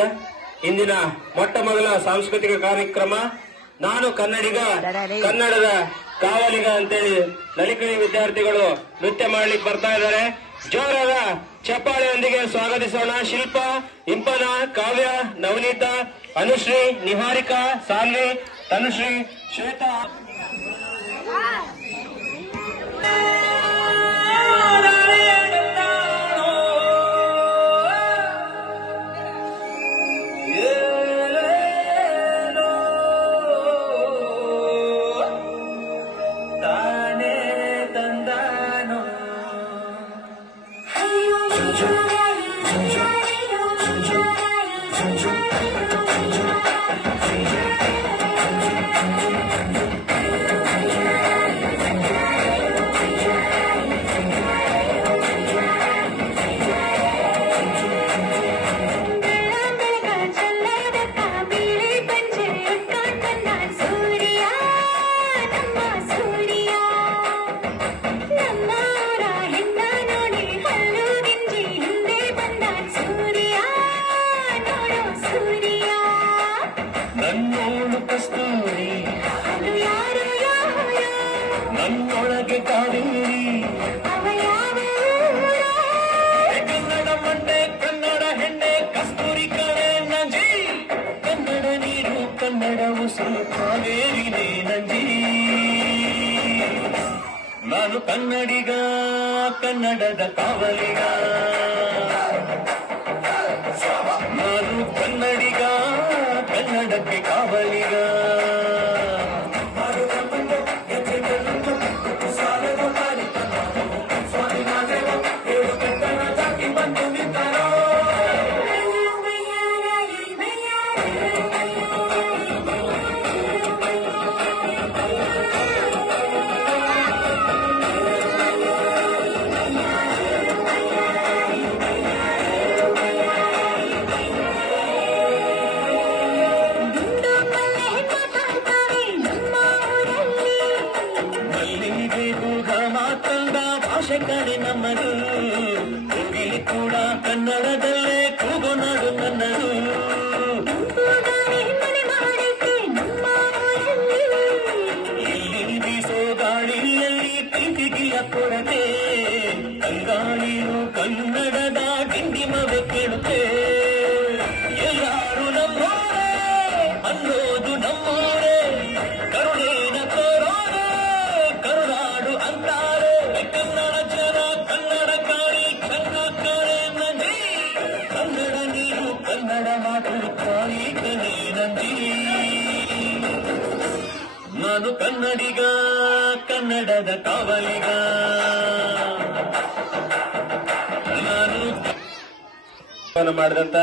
ಇದೆ. ಇಂದಿನ ಮೊಟ್ಟ ಮೊದಲ ಸಾಂಸ್ಕೃತಿಕ ಕಾರ್ಯಕ್ರಮ ನಾನು ಕನ್ನಡಿಗ ಕನ್ನಡದ ಕಾವಲಿಗ ಅಂತೇಳಿ ನಲಿಕಲಿ ವಿದ್ಯಾರ್ಥಿಗಳು ನೃತ್ಯ ಮಾಡ್ಲಿಕ್ಕೆ ಬರ್ತಾ ಇದ್ದಾರೆ. ಜೋರಾದ ಚಪ್ಪಾಳೆಯೊಂದಿಗೆ ಸ್ವಾಗತಿಸೋಣ. ಶಿಲ್ಪ, ಇಂಪನ, ಕಾವ್ಯ, ನವನೀತಾ, ಅನುಶ್ರೀ, ನಿಹಾರಿಕಾ, ಸಾನ್ವಿ, ತನುಶ್ರೀ, ಶ್ವೇತಾ. ನನ್ನೊಳಗೆ ಕಾವೇರಿ ಕನ್ನಡ ಮಂಡೆ, ಕನ್ನಡ ಹೆಣ್ಣೆ, ಕಸ್ತೂರಿ ಕಡೆ ನಂಜಿ, ಕನ್ನಡ ನೀರು, ಕನ್ನಡ ಉಸಿರು, ಕಾವೇರಿನೇ ನಂಜಿ. ನಾನು ಕನ್ನಡಿಗ, ಕನ್ನಡದ ಕಾವಲಿಗ. ನಾನು ಕನ್ನಡಿಗ, ಕನ್ನಡಕ್ಕೆ ಕಾವಲಿಗ. ಭಾಷೆ ಕಡೆ ನಮ್ಮದು, ಕೋಗಿಲೆ ಕೂಡ ಕನ್ನಡದಲ್ಲೇ ಕೂಗೋನಾಡು ನನ್ನದು. ಇಲ್ಲಿ ಬೀಸೋ ಗಾಳಿಯಲ್ಲಿ ಪ್ರೀತಿಗಿಲ್ಲ ಕೊರತೆ, ಕಂಗಾಳಿಯು ಕನ್ನಡದ ಡಿಂಡಿಮವೆ ಕೇಳುತ್ತೆ. ಎಲ್ಲಾರು ನಮ್ಮೋರೆ ಅನ್ನೋದು ನಮ್ಮೋರೆ, ಕರುಣೇನ ತೋರೋರೆ ಕರುನಾಡು ಅಂತಾರೆ. ಕನ್ನಡ ಜನ, ಕನ್ನಡ ಕಾಳಿ, ಕನ್ನಡ ನಂದಿ, ಕನ್ನಡ ನೀರು, ಕನ್ನಡ ಮಾತು, ಕಾಳಿ ಕಲೆ ನಂದಿ. ನಾನು ಕನ್ನಡಿಗ, ಕನ್ನಡದ ಕಾವಲಿಗ. ನಾನು ಮಾಡಿದಂತ